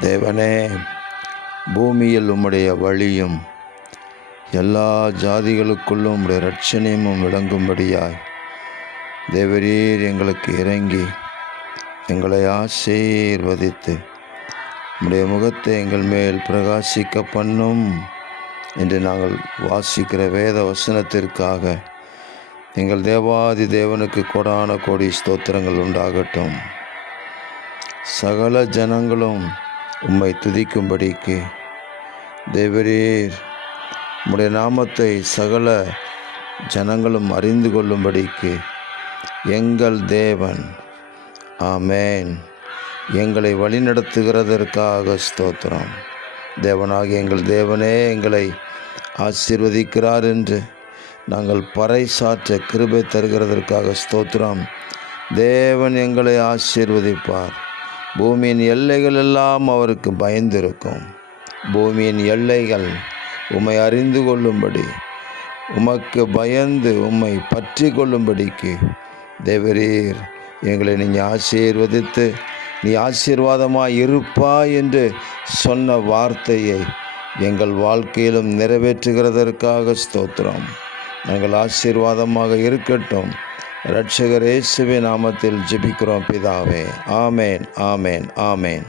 தேவனே, பூமியில் உம்முடைய வழியும் எல்லா ஜாதிகளுக்குள்ளும் உம்முடைய இரட்சணியமும் விளங்கும்படியாய் தேவரீர் எங்களுக்கு இறங்கி எங்களை ஆசீர்வதித்து உம்முடைய முகத்தை எங்கள் மேல் பிரகாசிக்க பண்ணும் என்று நாங்கள் வாசிக்கிற வேத வசனத்திற்காக எங்கள் தேவாதி தேவனுக்கு கோடான கோடி ஸ்தோத்திரங்கள் உண்டாகட்டும். சகல ஜனங்களும் உம்மை துதிக்கும்படிக்கு தேவரீர் உம்முடைய நாமத்தை சகல ஜனங்களும் அறிந்து கொள்ளும்படிக்கு எங்கள் தேவன் ஆமேன் எங்களை வழிநடத்துகிறதற்காக ஸ்தோத்திரம். தேவனாகிய எங்கள் தேவனே எங்களை ஆசீர்வதிக்கிறார் என்று நாங்கள் பறைசாற்ற கிருபை தருகிறதற்காக ஸ்தோத்திரம். தேவன் எங்களை ஆசீர்வதிப்பார். பூமியின் எல்லைகள் எல்லாம் அவருக்கு பயந்திருக்கும். பூமியின் எல்லைகள் உம்மை அறிந்து கொள்ளும்படி, உமக்கு பயந்து உம்மை பற்றி கொள்ளும்படிக்கு தேவரீர் எங்களை நீங்கள் ஆசீர்வதித்து நீ ஆசீர்வாதமாய் இருப்பாய் என்று சொன்ன வார்த்தையை எங்கள் வாழ்க்கையிலும் நிறைவேற்றுகிறதற்காக ஸ்தோத்திரம். நாங்கள் ஆசீர்வாதமாக இருக்கட்டும். இரட்சகர் இயேசுவின் நாமத்தில் ஜெபிக்கிறோம் பிதாவே. ஆமேன், ஆமேன், ஆமேன்.